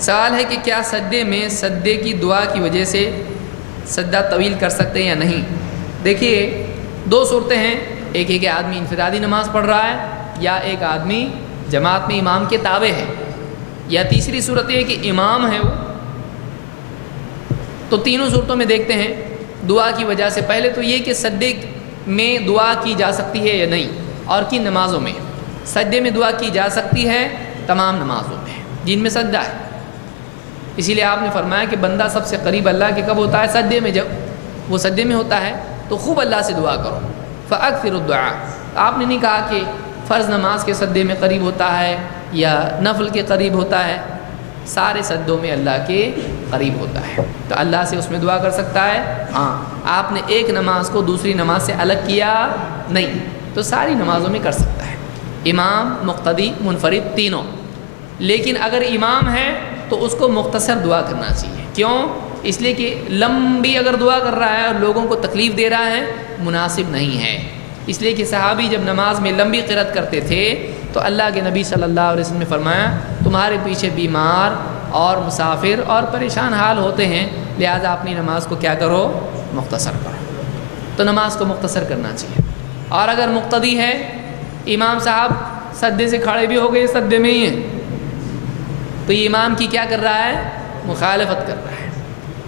سوال ہے کہ کیا سجدے میں سجدے کی دعا کی وجہ سے سجدہ طویل کر سکتے ہیں یا نہیں؟ دیکھیے دو صورتیں ہیں، ایک ہے کہ آدمی انفرادی نماز پڑھ رہا ہے، یا ایک آدمی جماعت میں امام کے تابع ہے، یا تیسری صورت یہ ہے کہ امام ہے وہ۔ تو تینوں صورتوں میں دیکھتے ہیں دعا کی وجہ سے۔ پہلے تو یہ کہ سجدے میں دعا کی جا سکتی ہے یا نہیں، اور کن نمازوں میں سجدے میں دعا کی جا سکتی ہے؟ تمام نمازوں میں جن میں سجدہ ہے۔ اسی لیے آپ نے فرمایا کہ بندہ سب سے قریب اللہ کے کب ہوتا ہے؟ سجدے میں۔ جب وہ سجدے میں ہوتا ہے تو خوب اللہ سے دعا کرو، فَأَكْثِرُوا الدُّعَاءَ۔ آپ نے نہیں کہا کہ فرض نماز کے سجدے میں قریب ہوتا ہے یا نفل کے قریب ہوتا ہے، سارے سجدوں میں اللہ کے قریب ہوتا ہے، تو اللہ سے اس میں دعا کر سکتا ہے۔ ہاں، آپ نے ایک نماز کو دوسری نماز سے الگ کیا نہیں، تو ساری نمازوں میں کر سکتا ہے، امام، مقتدی، منفرد، تینوں۔ لیکن اگر امام ہے تو اس کو مختصر دعا کرنا چاہیے۔ کیوں؟ اس لیے کہ لمبی اگر دعا کر رہا ہے اور لوگوں کو تکلیف دے رہا ہے، مناسب نہیں ہے۔ اس لیے کہ صحابی جب نماز میں لمبی قرات کرتے تھے تو اللہ کے نبی صلی اللہ علیہ وسلم نے فرمایا تمہارے پیچھے بیمار اور مسافر اور پریشان حال ہوتے ہیں، لہذا اپنی نماز کو کیا کرو؟ مختصر کرو۔ تو نماز کو مختصر کرنا چاہیے۔ اور اگر مقتدی ہے، امام صاحب سجدے سے کھڑے بھی ہو گئے، سجدے میں ہی ہیں، تو یہ امام کی کیا کر رہا ہے؟ مخالفت کر رہا ہے۔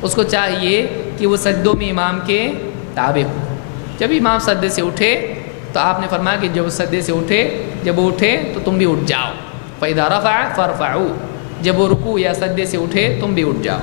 اس کو چاہیے کہ وہ سجدوں میں امام کے تابع ہو۔ جب امام سجدے سے اٹھے تو آپ نے فرمایا کہ جب سجدے سے اٹھے، جب وہ اٹھے تو تم بھی اٹھ جاؤ، فَإِذَا رَفَعَ فَارْفَعُوا۔ جب وہ رکوع یا سجدے سے اٹھے تم بھی اٹھ جاؤ۔